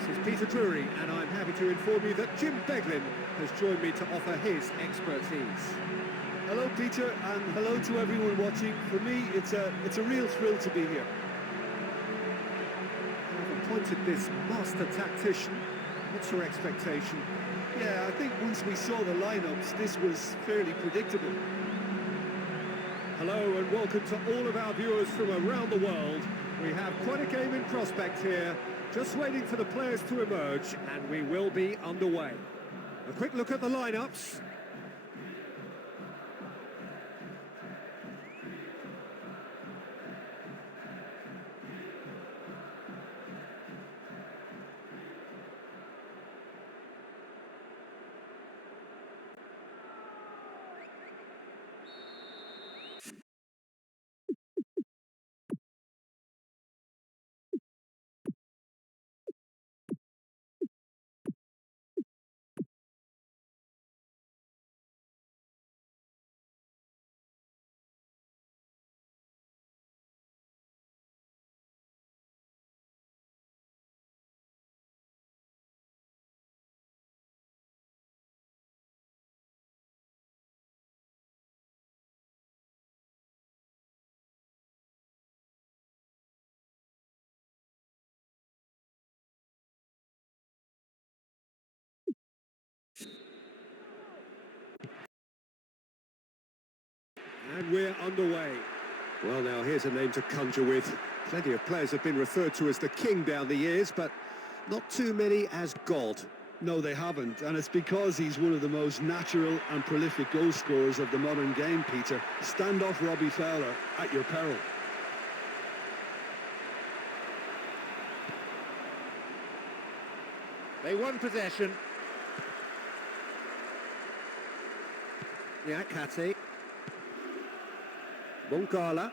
This is Peter Drury, and I'm happy to inform you that Jim Beglin has joined me to offer his expertise. Hello, Peter, and hello to everyone watching. For me, it's a real thrill to be here. I've appointed this master tactician. What's your expectation? Yeah, I think once we saw the lineups, this was fairly predictable. Hello and welcome to all of our viewers from around the world. We have quite a game in prospect here. Just waiting for the players to emerge, and we will be underway. A quick look at the lineups. And we're underway. Well, now, here's a name to conjure with. Plenty of players have been referred to as the king down the years, but not too many as God. No, they haven't, and it's because he's one of the most natural and prolific goal scorers of the modern game, Peter. Stand off Robbie Fowler at your peril. They won possession. Yeah, Kati. Moncala.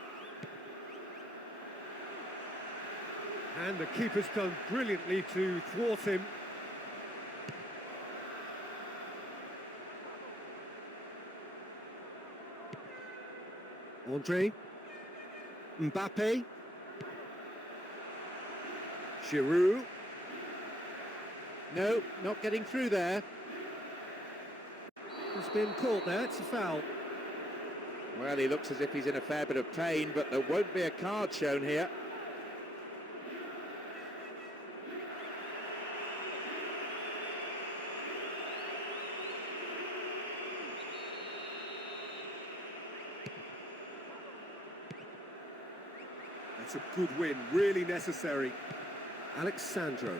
And the keeper's done brilliantly to thwart him. Andre. Mbappe. Giroud. No, not getting through there. It's been caught there, it's a foul. Well, he looks as if he's in a fair bit of pain, but there won't be a card shown here. That's a good win, really necessary. Alexandro.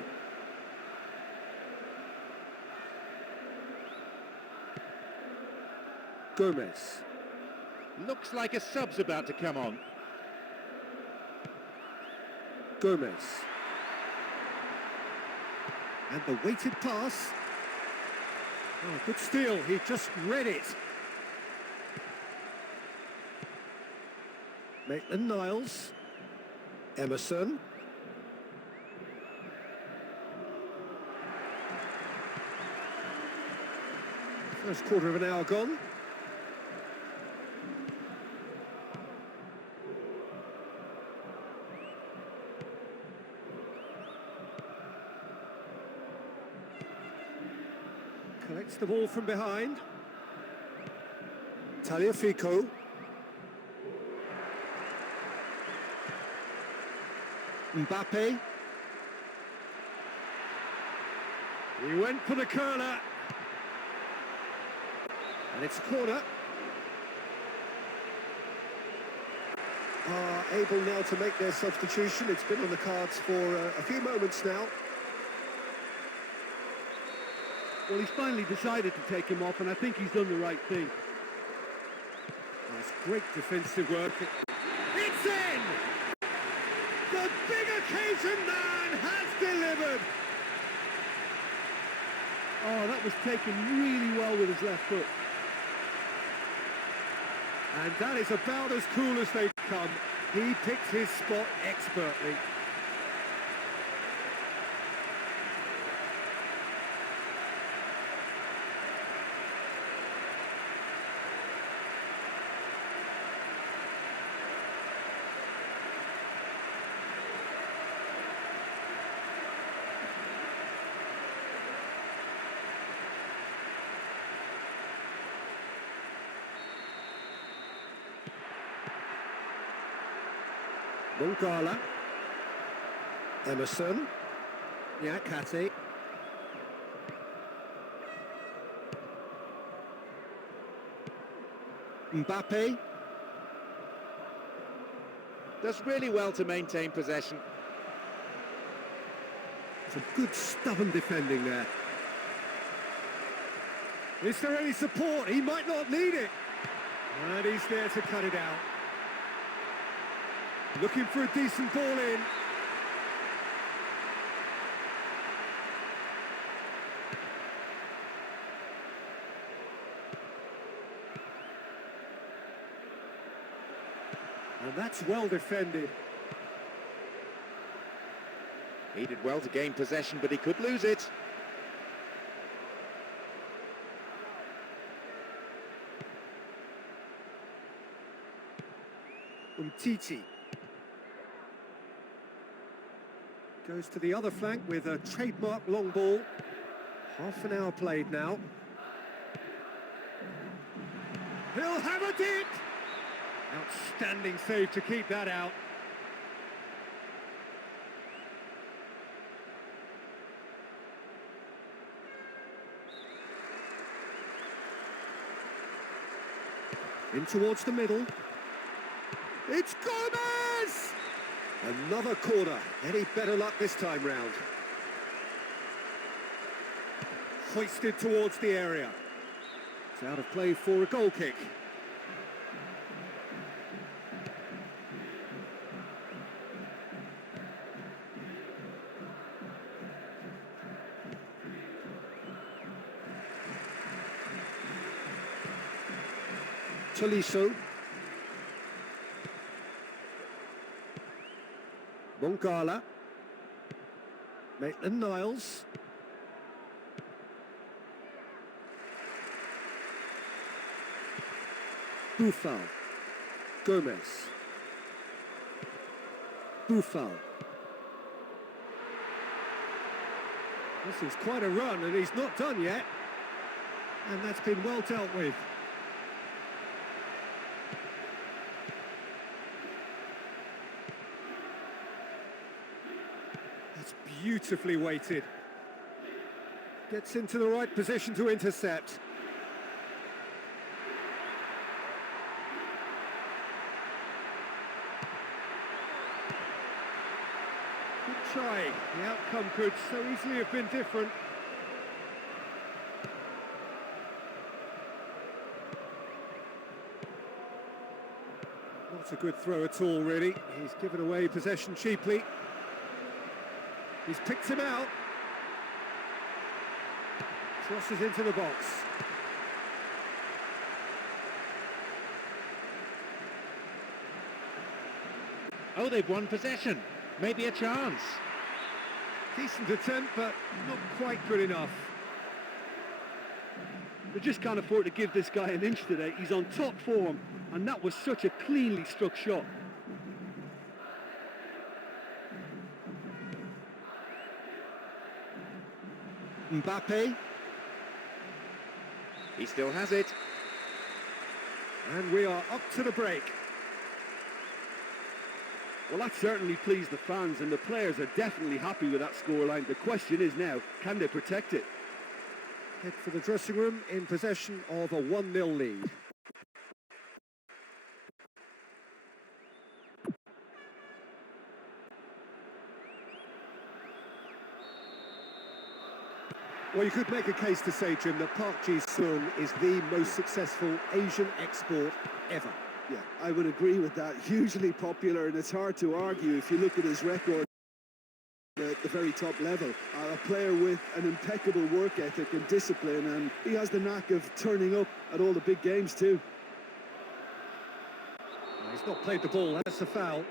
Gomez. Looks like a sub's about to come on. Gomez. And the weighted pass. Oh, good steal, he just read it. Maitland-Niles. Emerson. First quarter of an hour gone. Collects the ball from behind. Tagliafico. Mbappe. He went for the curler. And it's a corner. Are able now to make their substitution. It's been on the cards for a few moments now. Well, he's finally decided to take him off, and I think he's done the right thing. That's great defensive work. It's in! The big occasion man has delivered! Oh, that was taken really well with his left foot. And that is about as cool as they come. He picked his spot expertly. Moncala. Emerson. Nyakate. Mbappe. Does really well to maintain possession. Some good stubborn defending there. Is there any support? He might not need it. And he's there to cut it out. Looking for a decent ball in. And that's well defended. He did well to gain possession, but he could lose it. Umtiti. Goes to the other flank with a trademark long ball. Half an hour played now. He'll hammer it! Outstanding save to keep that out. In towards the middle. It's Gomez! Another corner. Any better luck this time round? Hoisted towards the area. It's out of play for a goal kick. Tolisso. Moncala. Maitland-Niles. Buffal. Gomez. Buffal. This is quite a run and he's not done yet. And that's been well dealt with. That's beautifully weighted. Gets into the right position to intercept. Good try. The outcome could so easily have been different. Not a good throw at all, really. He's given away possession cheaply. He's picked him out. Crosses into the box. Oh, they've won possession. Maybe a chance. Decent attempt, but not quite good enough. They just can't afford to give this guy an inch today. He's on top form, and that was such a cleanly struck shot. Mbappe. He still has it. And we are up to the break. Well, that certainly pleased the fans, and the players are definitely happy with that scoreline. The question is now, can they protect it? Head for the dressing room in possession of a 1-0 lead. Well, you could make a case to say, Jim, that Park Ji-sung is the most successful Asian export ever. Yeah, I would agree with that. Hugely popular, and it's hard to argue if you look at his record at the very top level. A player with an impeccable work ethic and discipline, and he has the knack of turning up at all the big games too. He's not played the ball, that's a foul.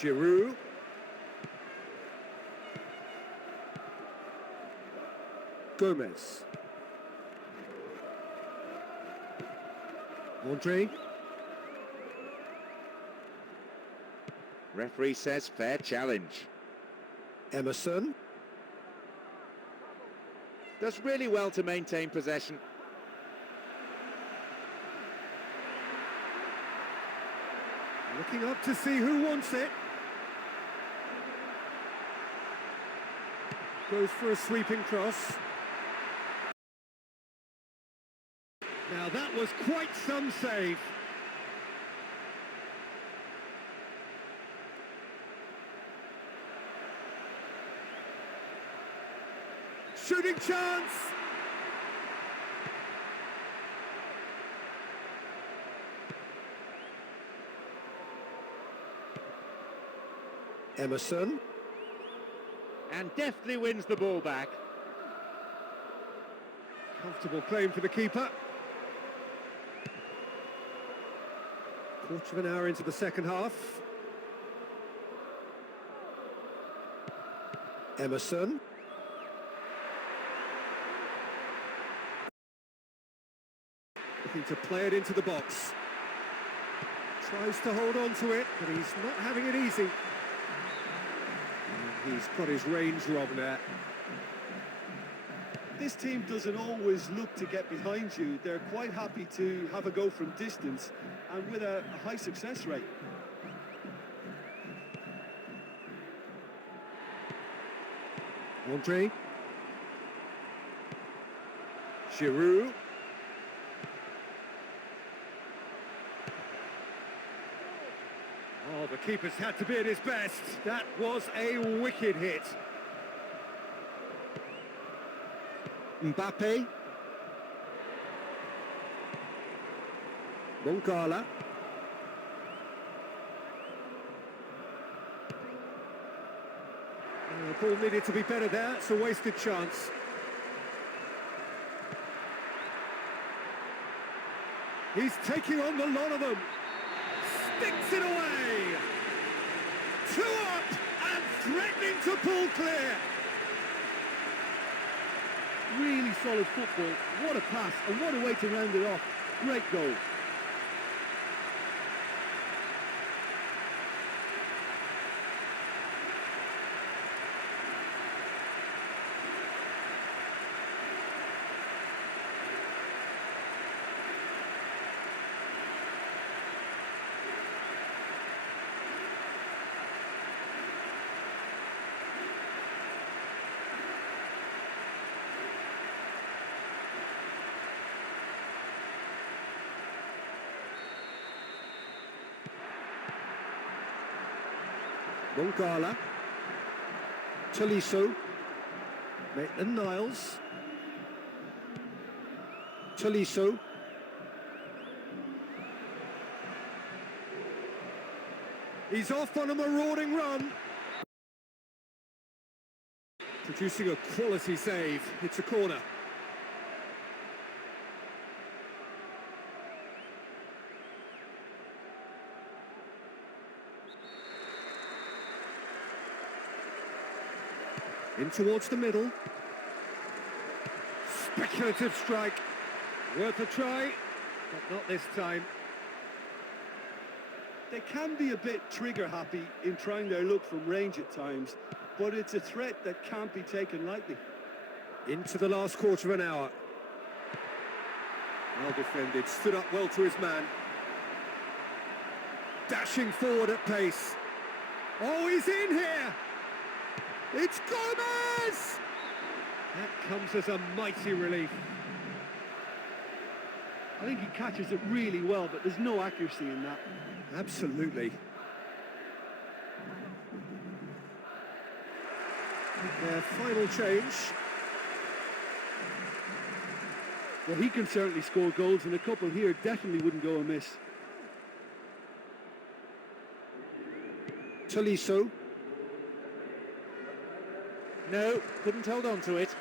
Giroud. Gomez. Andre. Referee says fair challenge. Emerson. Does really well to maintain possession. Looking up to see who wants it. Goes for a sweeping cross. Now that was quite some save. Shooting chance! Emerson. And deftly wins the ball back. Comfortable claim for the keeper. Quarter of an hour into the second half. Emerson. Looking to play it into the box. Tries to hold on to it, but he's not having it easy. And he's got his range wrong there. This team doesn't always look to get behind you. They're quite happy to have a go from distance and with a high success rate. Andre. Giroud. Oh, the keeper's had to be at his best. That was a wicked hit. Mbappe. Moncala. The ball needed to be better there. It's a wasted chance. He's taking on the lot of them. Sticks it away. 2 up and threatening to pull clear. Really solid football. What a pass and what a way to round it off. Great goal. Moncala. Tolisso. Maitland-Niles. Tolisso. He's off on a marauding run. Producing a quality save. It's a corner. In towards the middle. Speculative strike. Worth a try, but not this time. They can be a bit trigger happy in trying their luck from range at times, but it's a threat that can't be taken lightly. Into the last quarter of an hour. Well defended, stood up well to his man. Dashing forward at pace. Oh, he's in here! It's Gomez! That comes as a mighty relief. I think he catches it really well, but there's no accuracy in that. Absolutely. Their final change. Well, he can certainly score goals, and a couple here definitely wouldn't go amiss. Tolisso. No, couldn't hold on to it.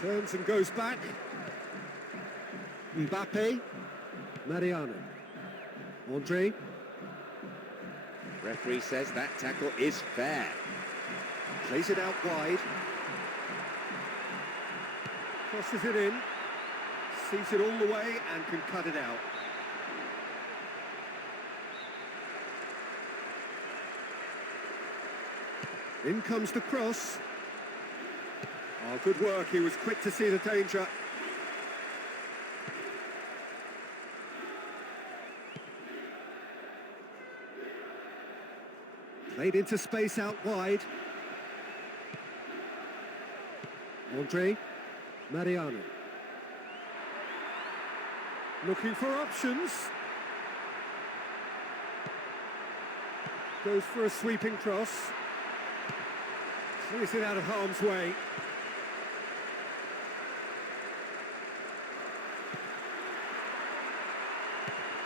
Turns and goes back. Mbappe. Mariano. Andre. Referee says that tackle is fair. Plays it out wide. Crosses it in. Sees it all the way and can cut it out. In comes the cross. Oh, good work. He was quick to see the danger. Played into space out wide. Andre Mariano. Looking for options. Goes for a sweeping cross. Clears it out of harm's way.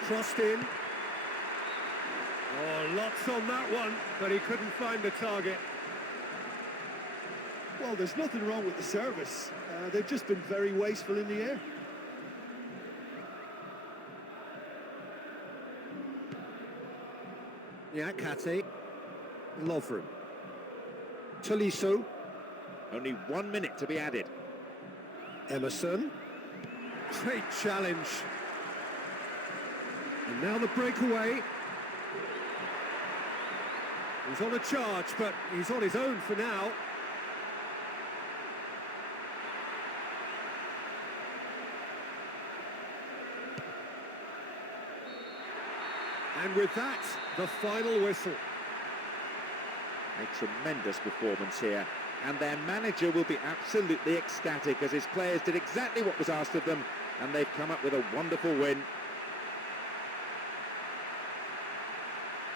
Crossed in. Oh, lots on that one, but he couldn't find the target. Well, there's nothing wrong with the service. They've just been very wasteful in the air. Kate. Lovren. Tolisso. Only 1 minute to be added. Emerson. Great challenge. And now the breakaway. He's on a charge, but he's on his own for now. And with that, the final whistle. A tremendous performance here, and their manager will be absolutely ecstatic as his players did exactly what was asked of them, and they've come up with a wonderful win.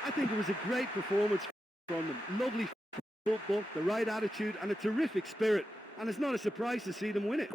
I think it was a great performance from them. Lovely football, the right attitude and a terrific spirit. And it's not a surprise to see them win it.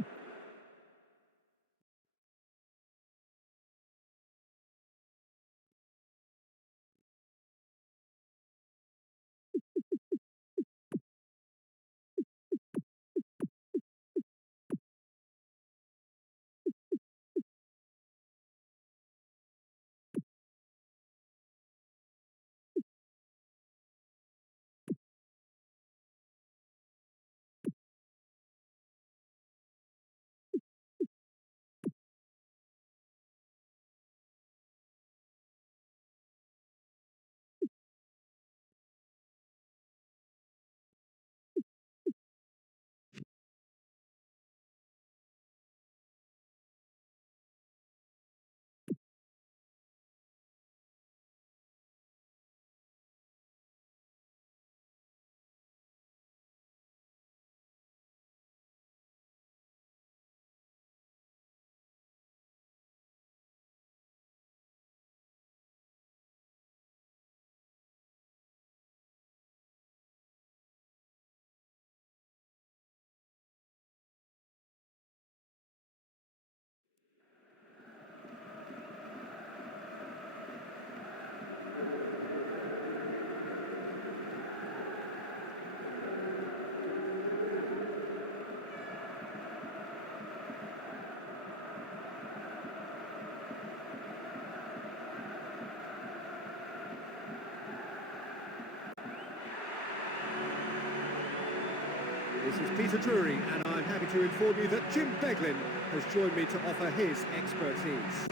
This is Peter Drury, and I'm happy to inform you that Jim Beglin has joined me to offer his expertise.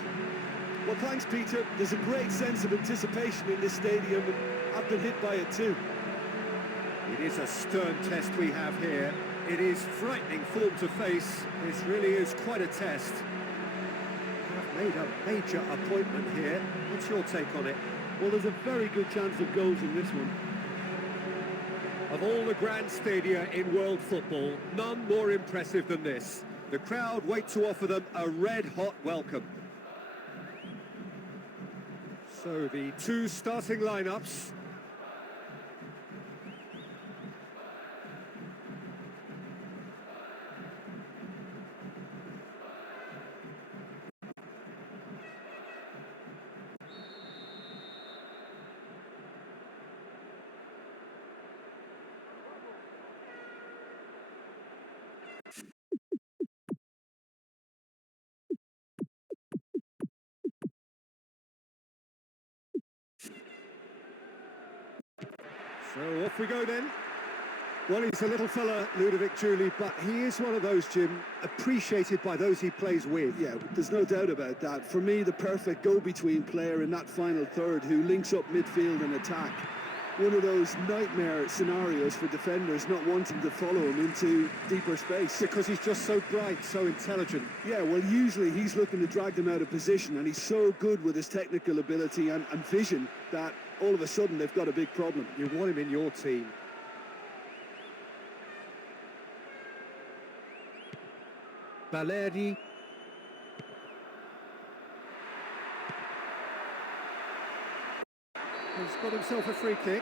Well, thanks, Peter. There's a great sense of anticipation in this stadium, and I've been hit by it too. It is a stern test we have here. It is frightening form to face. This really is quite a test. I've made a major appointment here. What's your take on it? Well, there's a very good chance of goals in this one. Of all the grand stadia in world football, none more impressive than this. The crowd wait to offer them a red-hot welcome. So the two starting lineups. So off we go then. Well, he's a little fella, Ludovic Julie, but he is one of those, Jim, appreciated by those he plays with. Yeah, there's no doubt about that. For me, the perfect go-between player in that final third who links up midfield and attack. one of those nightmare scenarios for defenders not wanting to follow him into deeper space. Because he's just so bright, so intelligent. Yeah, well, usually he's looking to drag them out of position, and he's so good with his technical ability and vision that all of a sudden they've got a big problem. You want him in your team. Baleri. He's got himself a free kick.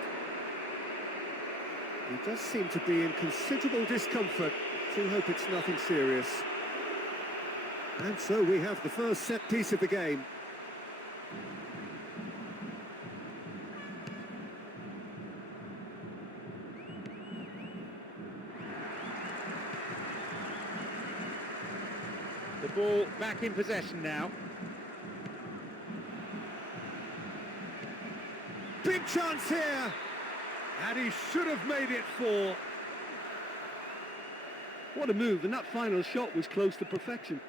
He does seem to be in considerable discomfort. Do hope it's nothing serious. And so we have the first set piece of the game. The ball back in possession now. Big chance here! And he should have made it 4. What a move, and that final shot was close to perfection.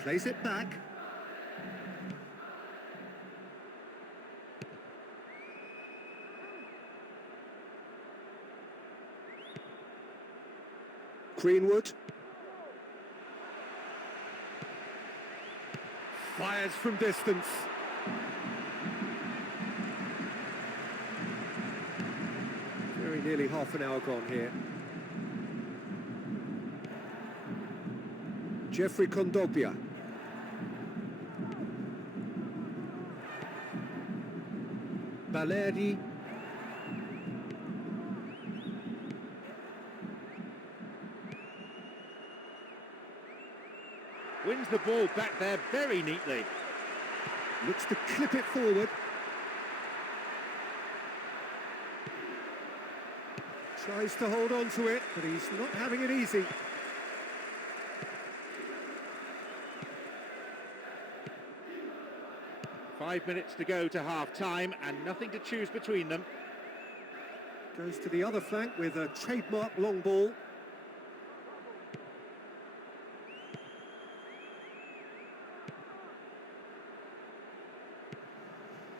Plays it back. Greenwood. Fires from distance. Very nearly half an hour gone here. Jeffrey Kondogbia. Baleri. Wins the ball back there very neatly. Looks to clip it forward. Tries to hold on to it, but he's not having it easy. Five minutes to go to half-time and nothing to choose between them. Goes to the other flank with a trademark long ball.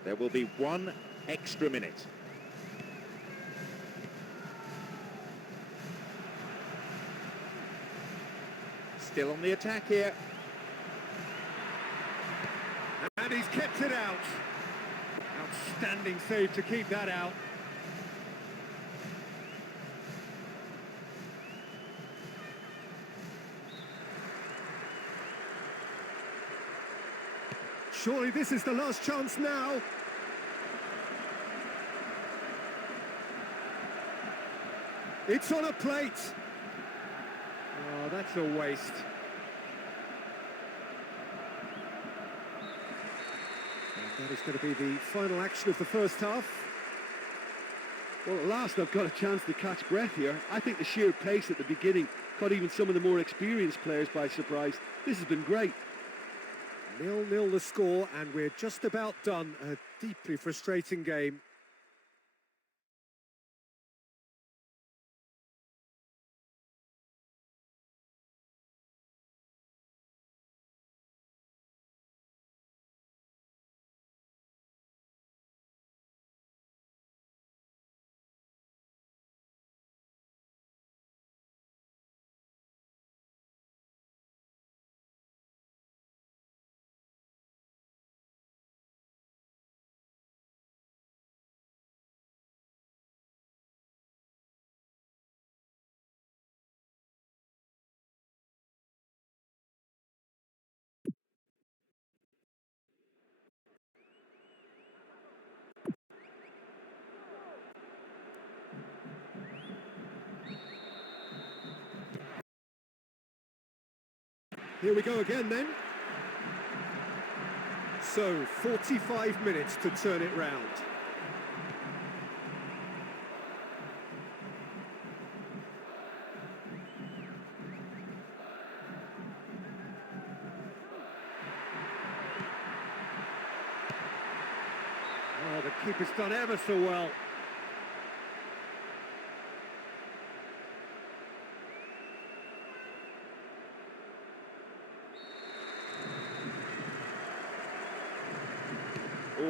There will be 1 extra minute. Still on the attack here. And he's kept it out. Outstanding save to keep that out. Surely this is the last chance now. It's on a plate. Oh, that's a waste. And that is going to be the final action of the first half. Well, at last I've got a chance to catch breath here. I think the sheer pace at the beginning caught even some of the more experienced players by surprise. This has been great. 0-0 the score, and we're just about done. A deeply frustrating game. Here we go again then. So, 45 minutes to turn it round. Oh, the keeper's done ever so well.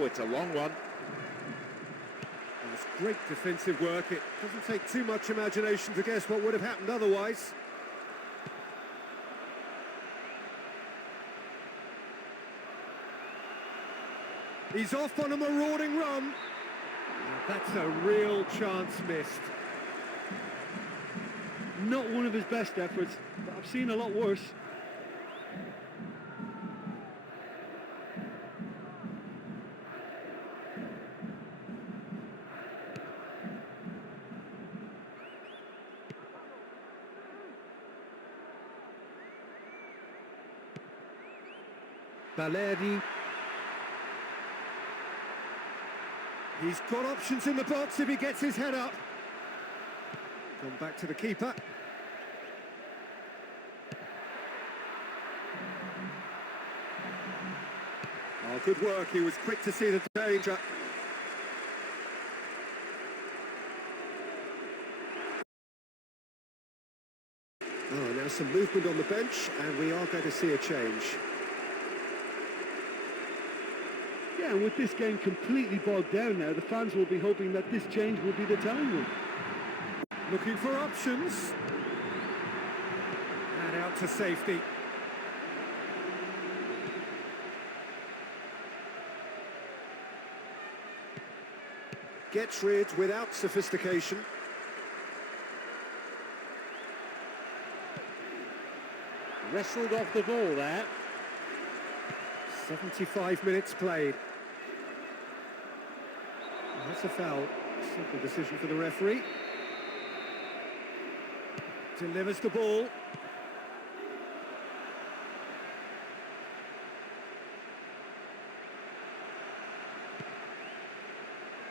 Oh, it's a long one. That's great defensive work. It doesn't take too much imagination to guess what would have happened otherwise. He's off on a marauding run. Now, that's a real chance missed. Not one of his best efforts, but I've seen a lot worse. Valeri. He's got options in the box if he gets his head up. Gone back to the keeper. Oh, good work. He was quick to see the danger. Oh, now some movement on the bench, and we are going to see a change. Yeah, and with this game completely bogged down now, the fans will be hoping that this change will be the telling one. Looking for options. And out to safety. Gets rid without sophistication. Wrestled off the ball there. 75 minutes played. That's a foul. Simple decision for the referee. Delivers the ball.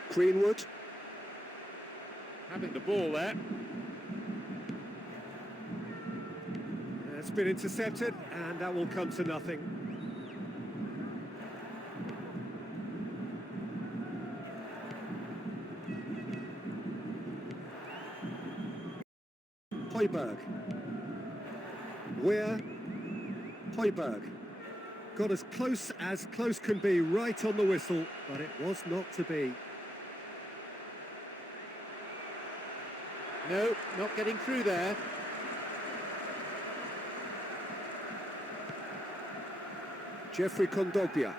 Greenwood. Having the ball there. It's been intercepted, and that will come to nothing. Højbjerg. Weir. Højbjerg. Got as close can be, right on the whistle, but it was not to be. No, not getting through there. Jeffrey Kondogbia.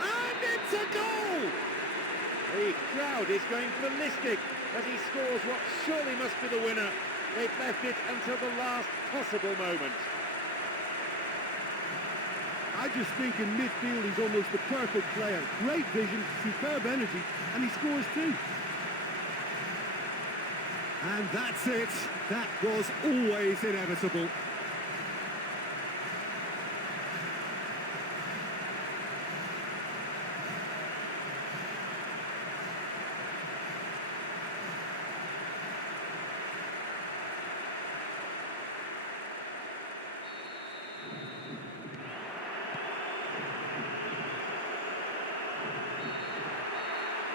And it's a goal! The crowd is going ballistic as he scores what surely must be the winner. They've left it until the last possible moment. I just think in midfield he's almost the perfect player. Great vision, superb energy, and he scores too. And that's it. That was always inevitable.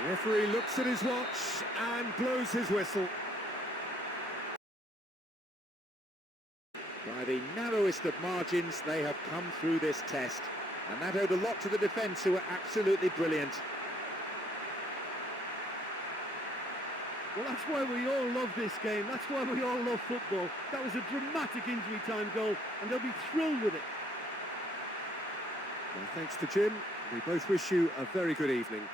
Referee looks at his watch and blows his whistle. By the narrowest of margins, they have come through this test. And that owed a lot to the defence, who were absolutely brilliant. Well, that's why we all love this game. That's why we all love football. That was a dramatic injury time goal, and they'll be thrilled with it. Well, thanks to Jim. We both wish you a very good evening.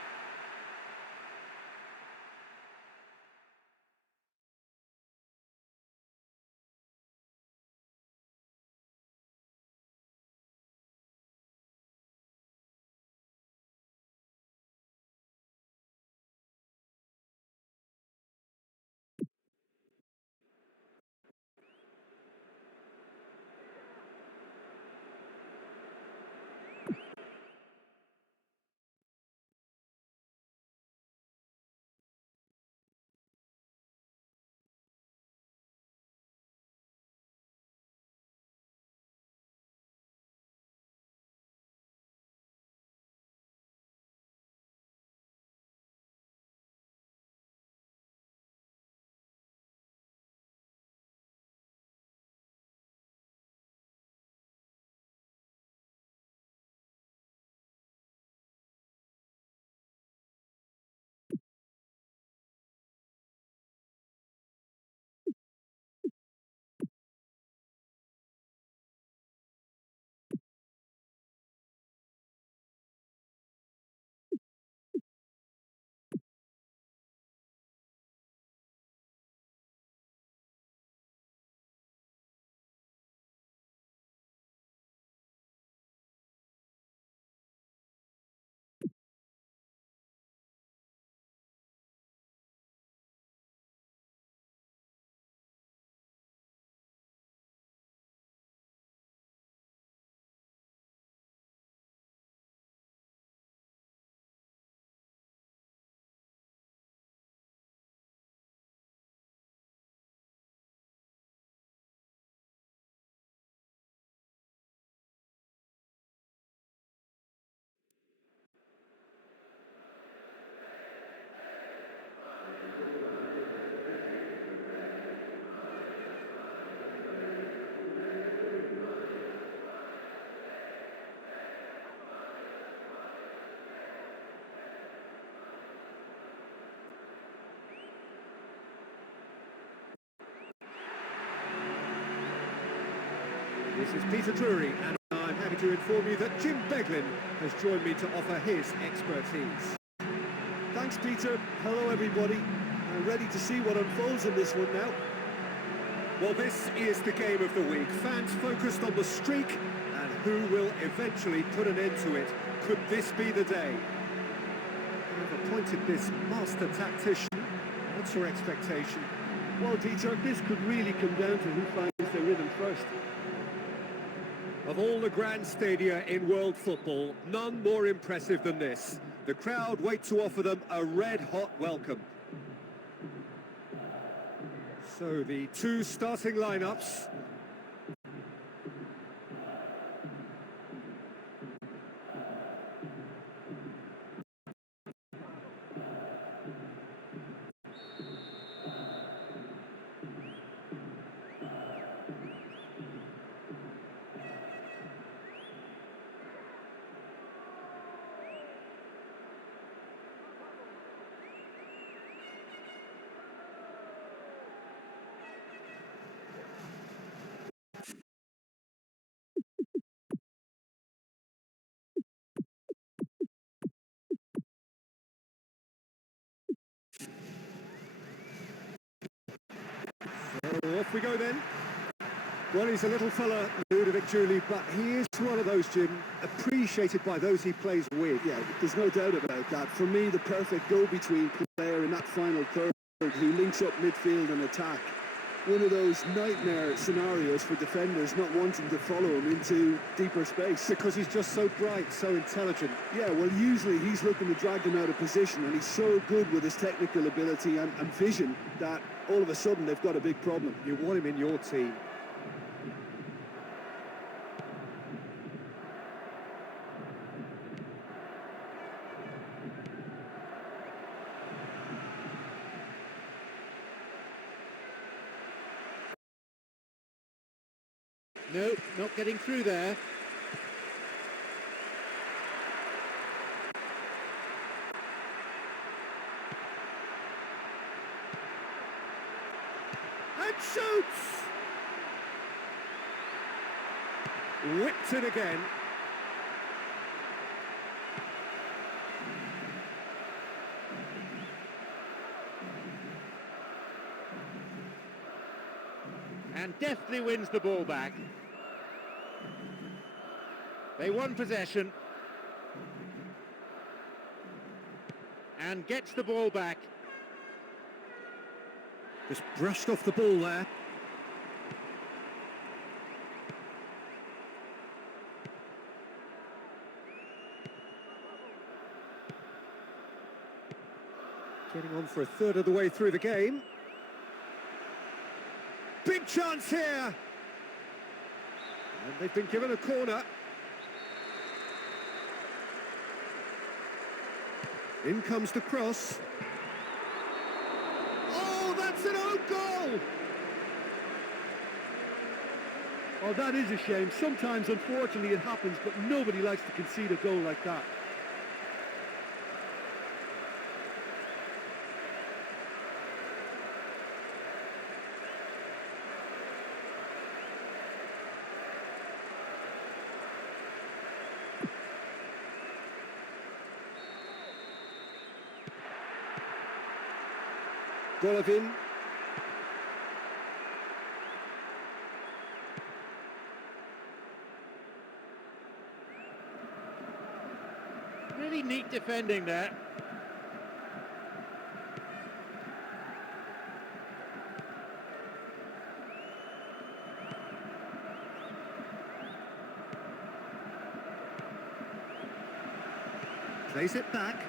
This is Peter Drury, and I'm happy to inform you that Jim Beglin has joined me to offer his expertise. Thanks, Peter. Hello, everybody. I'm ready to see what unfolds in this one now. Well, this is the game of the week. Fans focused on the streak and who will eventually put an end to it. Could this be the day? I've appointed this master tactician. What's your expectation? Well, Peter, this could really come down to who finds their rhythm first. Of all the grand stadia in world football, none more impressive than this. The crowd wait to offer them a red-hot welcome. So the two starting lineups. So off we go then. Well, he's a little fella, Ludovic Julie, but he is one of those, Jim, appreciated by those he plays with. Yeah, there's no doubt about that. For me, the perfect go-between player in that final third who links up midfield and attack. One of those nightmare scenarios for defenders not wanting to follow him into deeper space. Because he's just so bright, so intelligent. Yeah, well, usually he's looking to drag them out of position, and he's so good with his technical ability and vision that all of a sudden they've got a big problem. You want him in your team. No, not getting through there. And shoots! Whipped it again. And deftly wins the ball back. They won possession. And gets the ball back. Just brushed off the ball there. Getting on for a third of the way through the game. Big chance here! And they've been given a corner. In comes the cross. Oh, that's an own goal! Oh, that is a shame. Sometimes, unfortunately, it happens, but nobody likes to concede a goal like that. Golovin. Really neat defending there. Plays it back.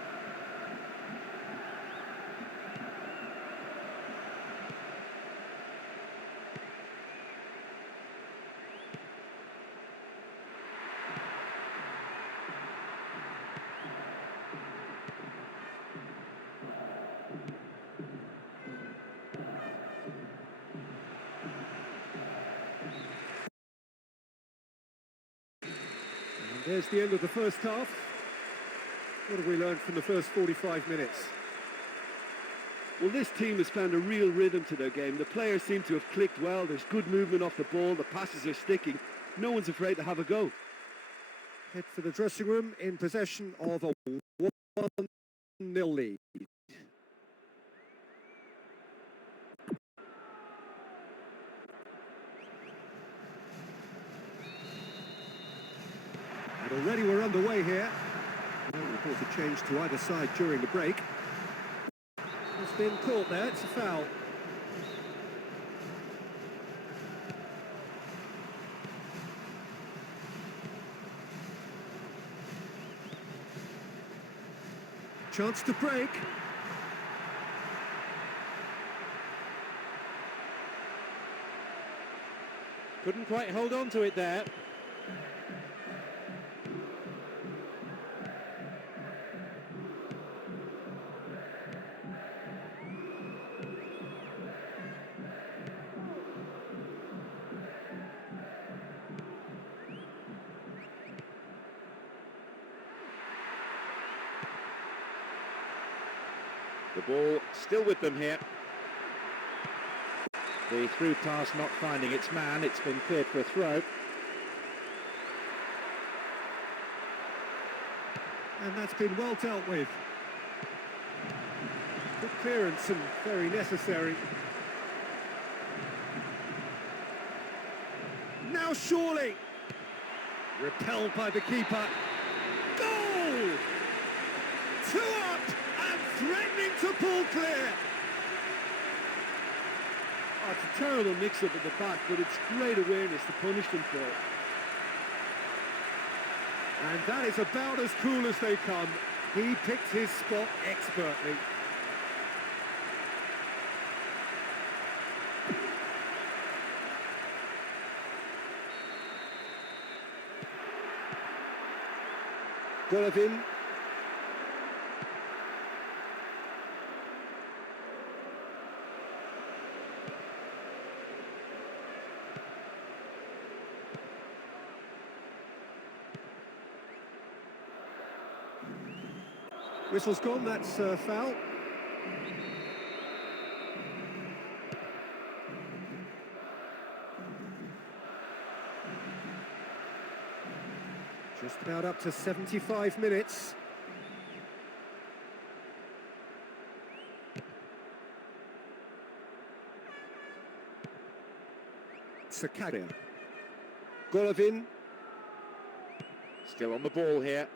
There's the end of the first half. What have we learned from the first 45 minutes? Well, this team has found a real rhythm to their game. The players seem to have clicked well. There's good movement off the ball. The passes are sticking. No one's afraid to have a go. Head for the dressing room in possession of a 1-0 lead. And already we're underway here. No report of change to either side during the break. It's been caught there, it's a foul. Chance to break. Couldn't quite hold on to it there. The ball still with them here. The through pass not finding its man. It's been cleared for a throw. And that's been well dealt with. Good clearance and very necessary. Now surely! Repelled by the keeper. Goal! 2 up and threatening to pull clear. Oh, it's a terrible mix-up at the back, but it's great awareness to punish them for it. And that is about as cool as they come. He picked his spot expertly. Golovin. Whistle's gone, that's a foul. Just about up to 75 minutes. Sakaria. Golovin. Still on the ball here.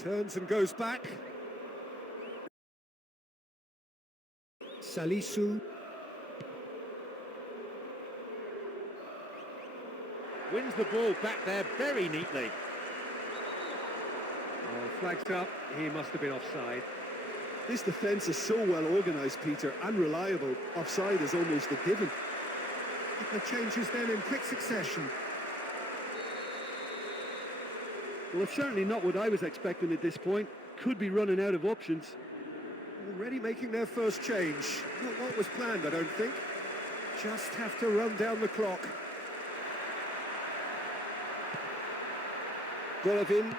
Turns and goes back. Salisu. Wins the ball back there very neatly. Oh, flags up. He must have been offside. This defence is so well organised, Peter, and reliable. Offside is almost a given. The changes then in quick succession. Well, it's certainly not what I was expecting at this point. Could be running out of options. Already making their first change. Not what was planned, I don't think. Just have to run down the clock. Golovin.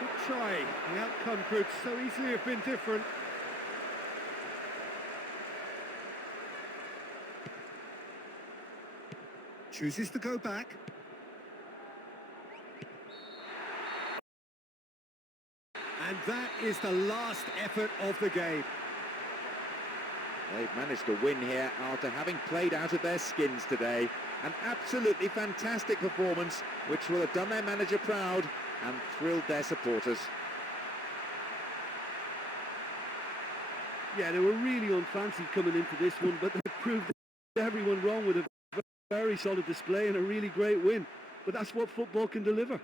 Good try. The outcome could so easily have been different. Chooses to go back. And that is the last effort of the game. They've managed to win here after having played out of their skins today. An absolutely fantastic performance, which will have done their manager proud and thrilled their supporters. Yeah, they were really unfancy coming into this one, but they proved everyone wrong with a very solid display and a really great win. But that's what football can deliver.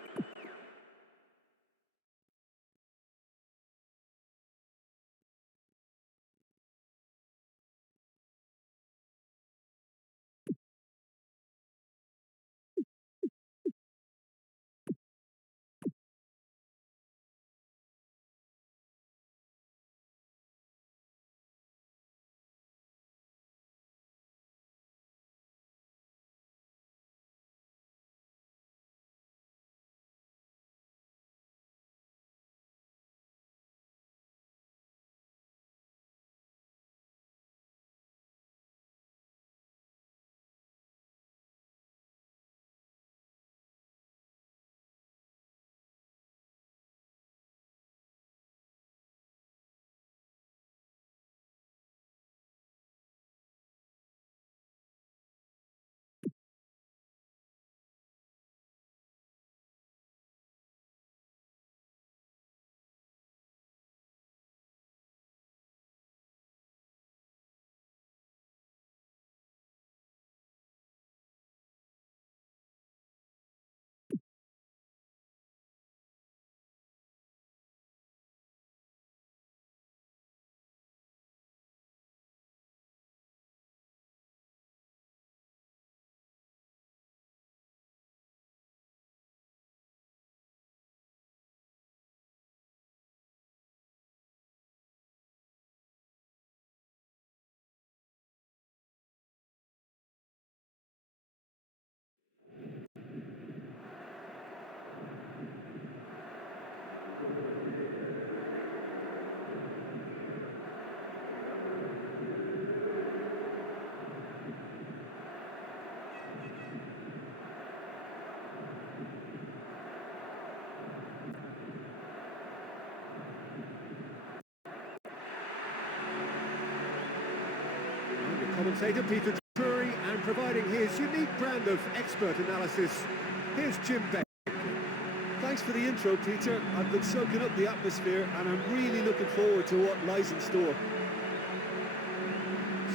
Commentator Peter Drury, and providing his unique brand of expert analysis, here's Jim Beck. Thanks for the intro, Peter. I've been soaking up the atmosphere and I'm really looking forward to what lies in store.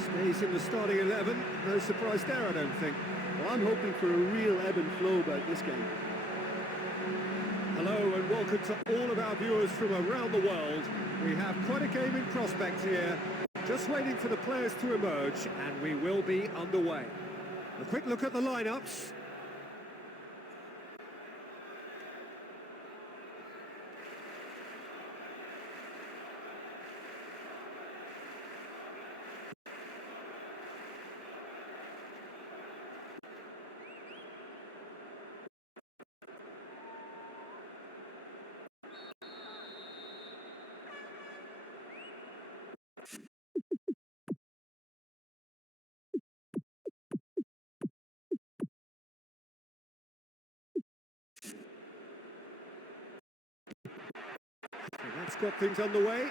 Stays in the starting 11, no surprise there, I don't think. Well, I'm hoping for a real ebb and flow about this game. Hello and welcome to all of our viewers from around the world. We have quite a game in prospect here, just waiting for the players to emerge, and we will be underway. A quick look at the lineups. That's got things underway.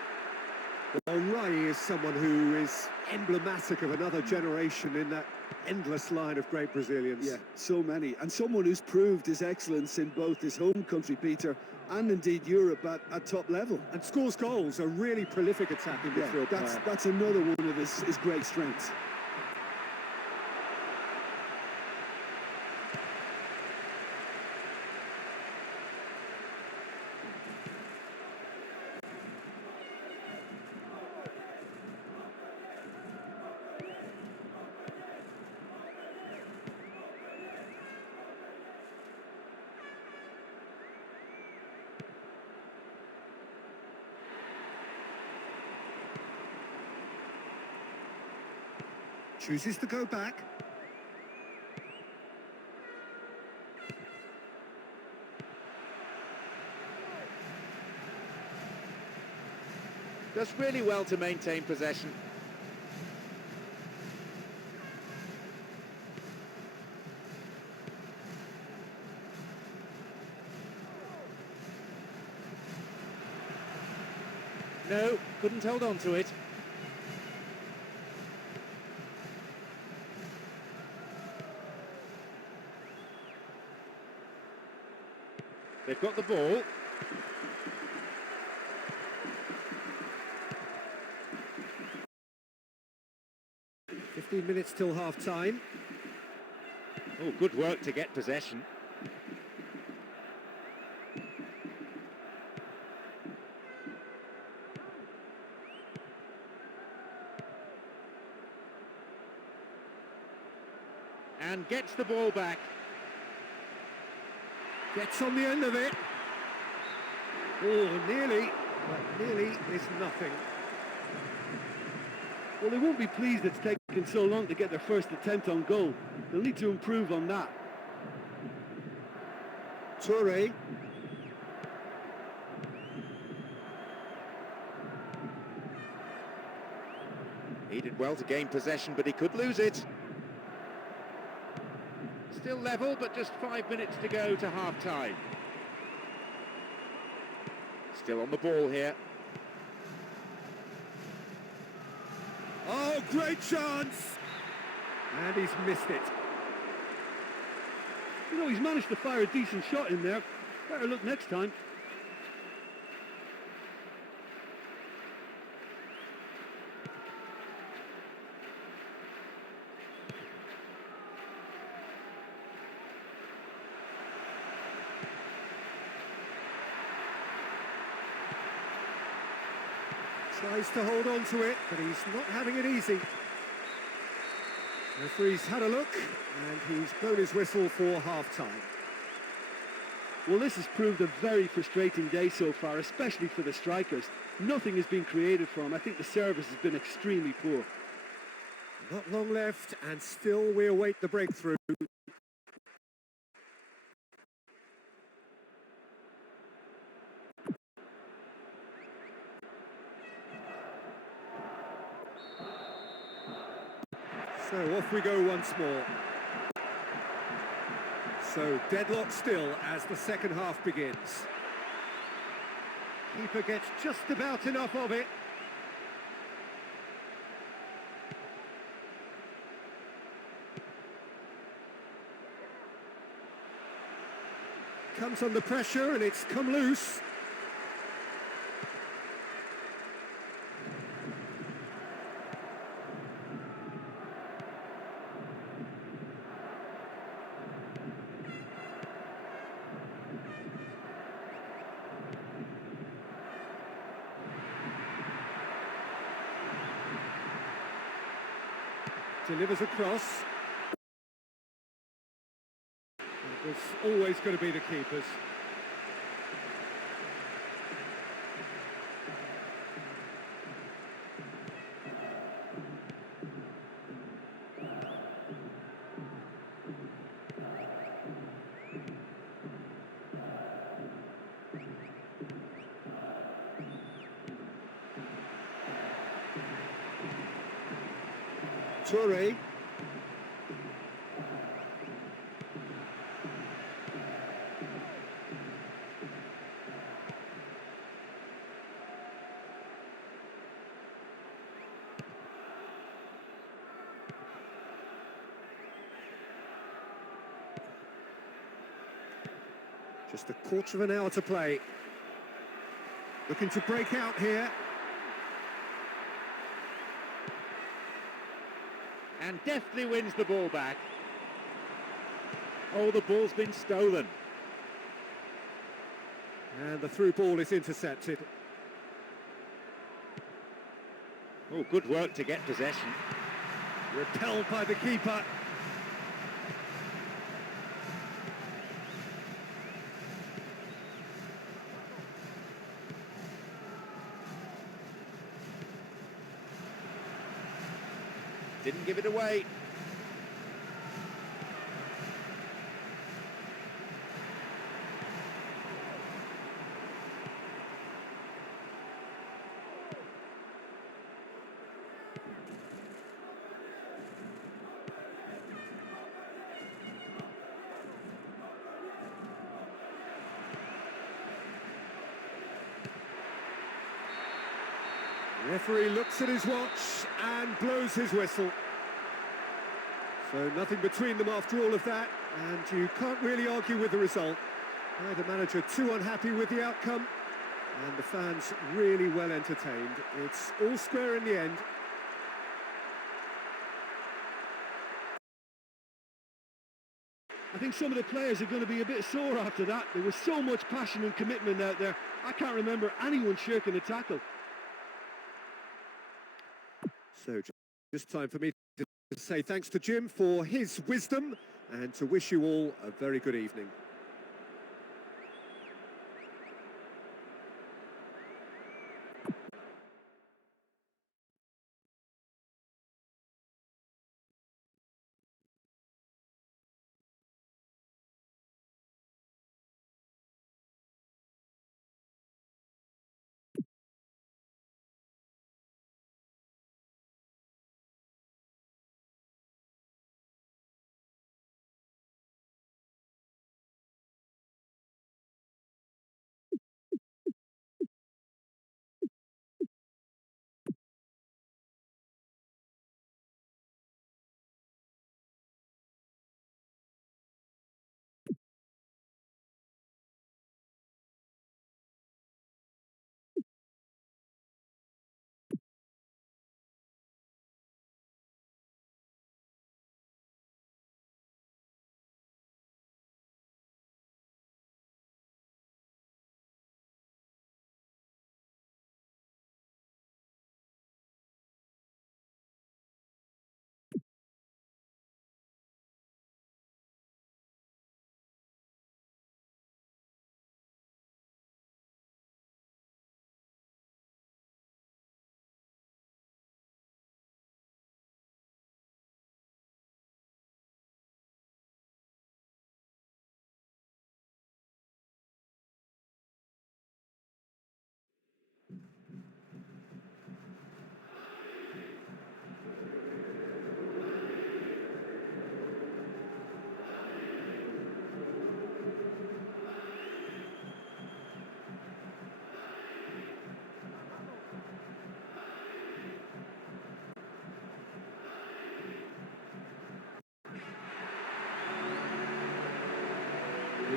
Well, Rai is someone who is emblematic of another generation in that endless line of great Brazilians. Yeah, so many. And someone who's proved his excellence in both his home country, Peter, and indeed Europe at top level. And scores goals, a really prolific attacking midfield player. That's another one of his great strengths. Chooses to go back. Does really well to maintain possession. No, couldn't hold on to it. They've got the ball. "15 minutes till half-time." Oh, good work to get possession. And gets the ball back. Gets on the end of it. Oh, nearly, but nearly is nothing. Well, they won't be pleased it's taken so long to get their first attempt on goal. They'll need to improve on that. Toure. He did well to gain possession, but he could lose it. Still level, but just 5 minutes to go to half-time. Still on the ball here. Oh, great chance! And he's missed it. You know, he's managed to fire a decent shot in there. Better look next time. Tries to hold on to it, but he's not having it easy. The referee's had a look, and he's blown his whistle for half-time. Well, this has proved a very frustrating day so far, especially for the strikers. Nothing has been created for them. I think the service has been extremely poor. Not long left, and still we await the breakthrough. So off we go once more. So deadlock still as the second half begins. Keeper gets just about enough of it. comes under pressure and it's come loose. Delivers across. It was always going to be the keepers. Toure. Just a quarter of an hour to play. Looking to break out here. And deftly wins the ball back. Oh, the ball's been stolen. And the through ball is intercepted. Oh, good work to get possession. Repelled by the keeper. Didn't give it away. The referee looks at his watch and blows his whistle. So nothing between them after all of that, and you can't really argue with the result. The manager too unhappy with the outcome, and the fans really well entertained. It's all square in the end. I think some of the players are going to be a bit sore after that. There was so much passion and commitment out there. I can't remember anyone shirking a tackle. So just time for me to say thanks to Jim for his wisdom and to wish you all a very good evening.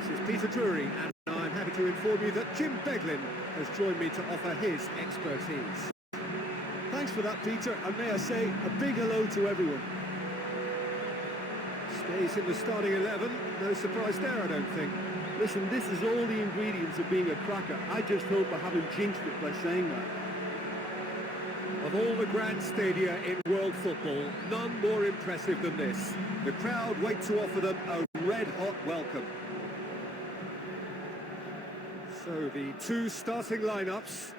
This is Peter Drury, and I'm happy to inform you that Jim Beglin has joined me to offer his expertise. Thanks for that, Peter, and may I say a big hello to everyone. Stays in the starting 11, no surprise there, I don't think. Listen, this is all the ingredients of being a cracker. I just hope I haven't jinxed it by saying that. Of all the grand stadia in world football, none more impressive than this. The crowd wait to offer them a red-hot welcome. So the two starting lineups.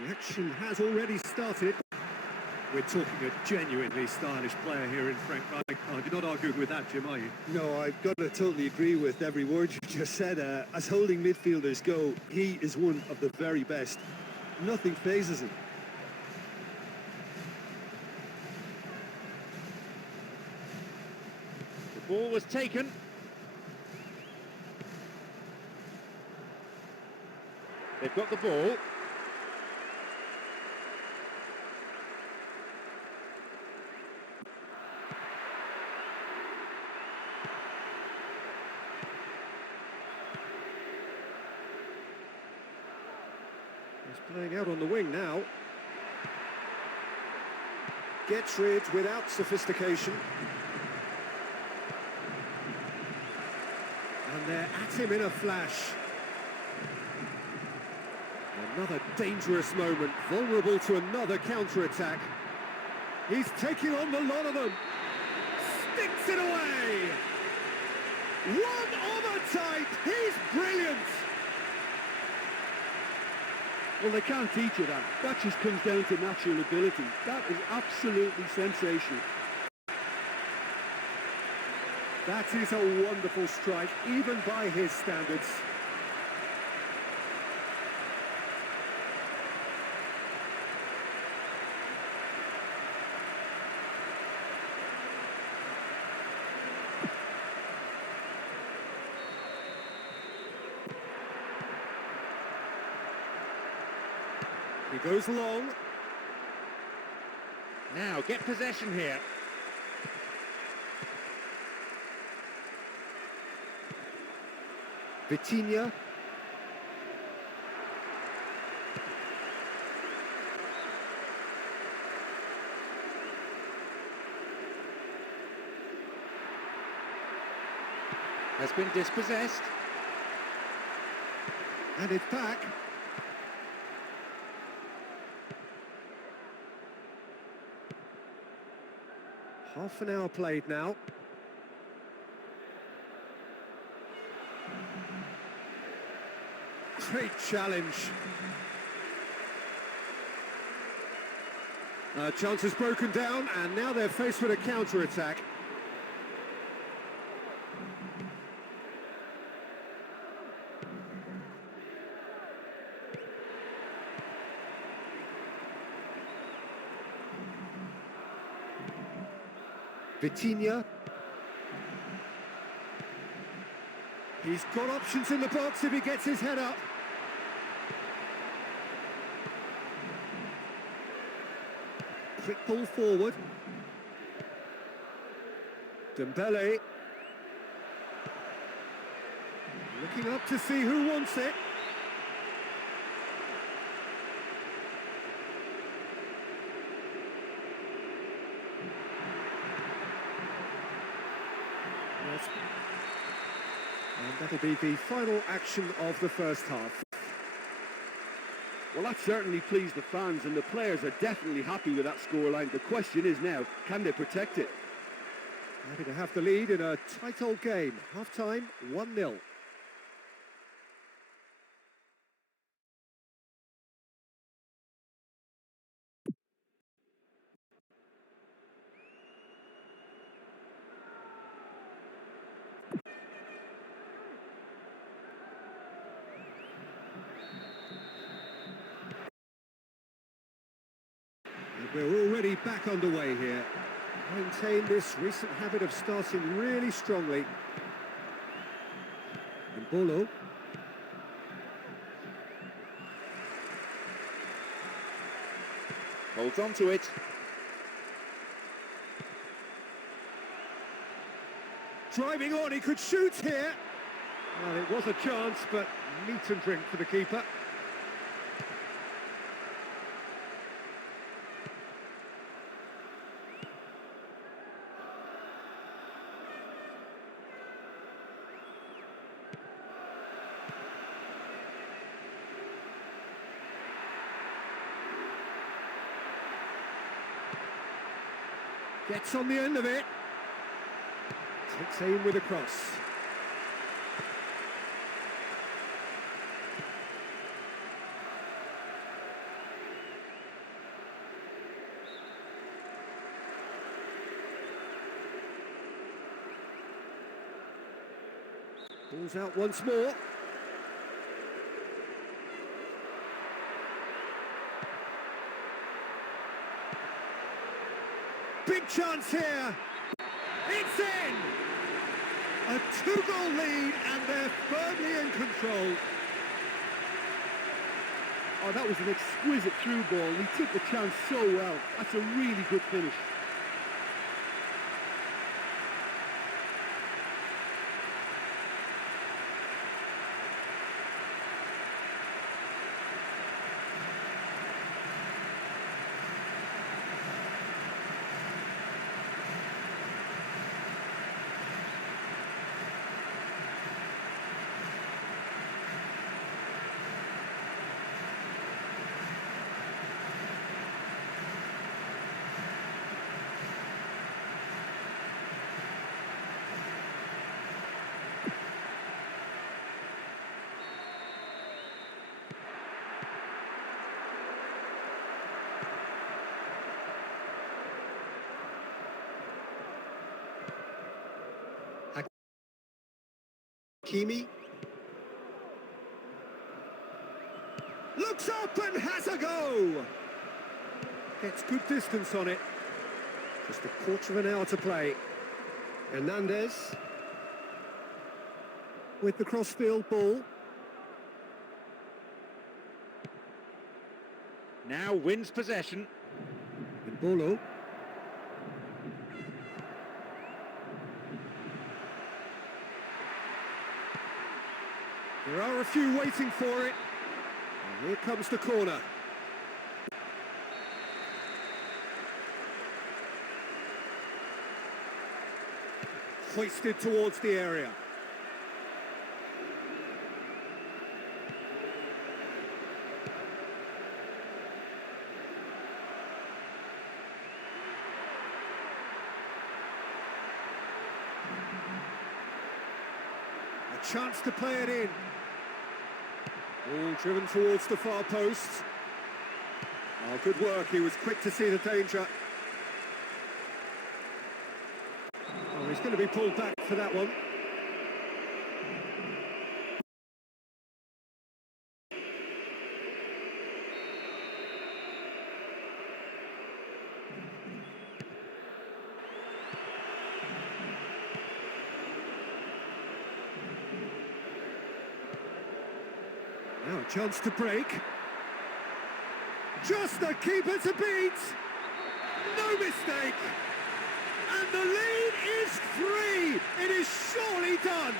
The action has already started. We're talking a genuinely stylish player here in Frank Rijkaard. You're not arguing with that, Jim, are you? No, I've got to totally agree with every word you just said. As holding midfielders go, he is one of the very best. Nothing phases him. The ball was taken. They've got the ball. He's playing out on the wing now. Gets rid without sophistication. And they're at him in a flash. Another dangerous moment, vulnerable to another counter-attack. He's taking on the lot of them. Sticks it away! One of a type! He's brilliant! Well, they can't teach you that. That just comes down to natural ability. That is absolutely sensational. That is a wonderful strike, even by his standards. He goes long. Now, get possession here. Vitinha. Has been dispossessed. And it's back. Half an hour played now. Great challenge. Chance is broken down, and now they're faced with a counter-attack. Vitinha. He's got options in the box if he gets his head up. Quick ball forward. Dembele. Looking up to see who wants it. And that'll be the final action of the first half. Well, that certainly pleased the fans, and the players are definitely happy with that scoreline. The question is now, can they protect it? Happy to have the lead in a tight old game. Half-time, 1-0. We're already back underway here. Maintain this recent habit of starting really strongly. And Bolo. Holds on to it. Driving on, he could shoot here. Well, it was a chance, but meat and drink for the keeper. Gets on the end of it. Takes aim with a cross. Ball's out once more. Big chance here. It's in! A 2-goal lead and they're firmly in control. Oh, that was an exquisite through ball. He took the chance so well. That's a really good finish. Kimi looks up and has a go. Gets good distance on it. Just a quarter of an hour to play. Hernandez with the crossfield ball. Now wins possession. And Bolo. There are a few waiting for it. And here comes the corner. Hoisted towards the area. A chance to play it in. Ball driven towards the far post. Oh, good work. He was quick to see the danger. Oh, he's going to be pulled back for that one. Now a chance to break. Just the keeper to beat. No mistake. And the lead is 3. It is surely done.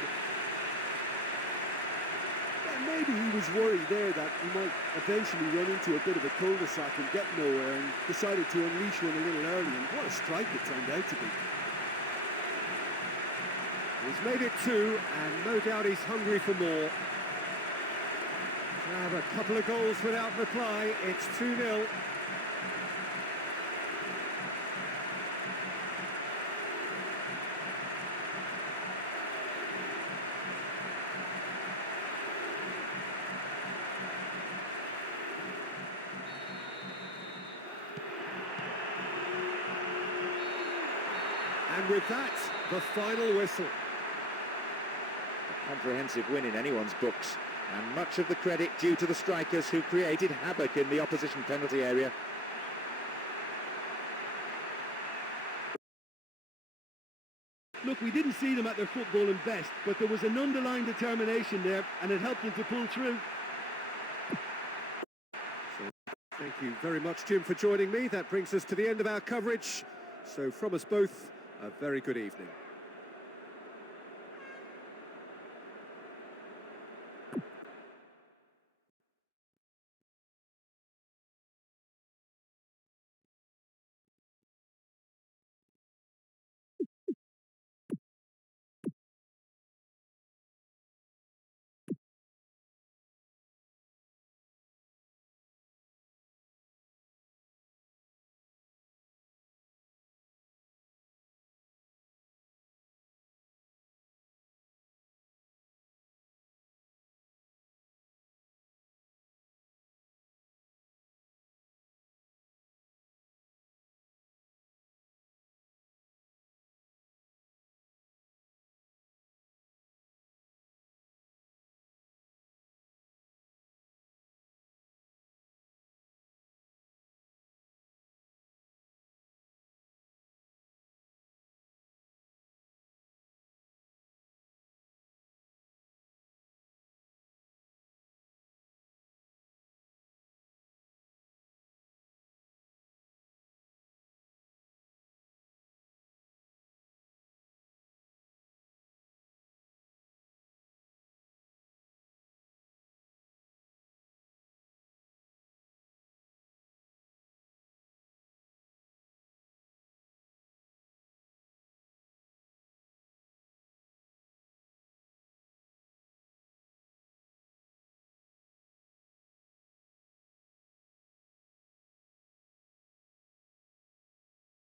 Yeah, maybe he was worried there that he might eventually run into a bit of a cul-de-sac and get nowhere, and decided to unleash one a little early, and what a strike it turned out to be. He's made it 2, and no doubt he's hungry for more. Have a couple of goals without reply. It's 2-0. And with that, the final whistle. A comprehensive win in anyone's books, and much of the credit due to the strikers who created havoc in the opposition penalty area. Look, we didn't see them at their footballing best, but there was an underlying determination there, and it helped them to pull through. Thank you very much, Jim, for joining me. That brings us to the end of our coverage. So from us both, a very good evening.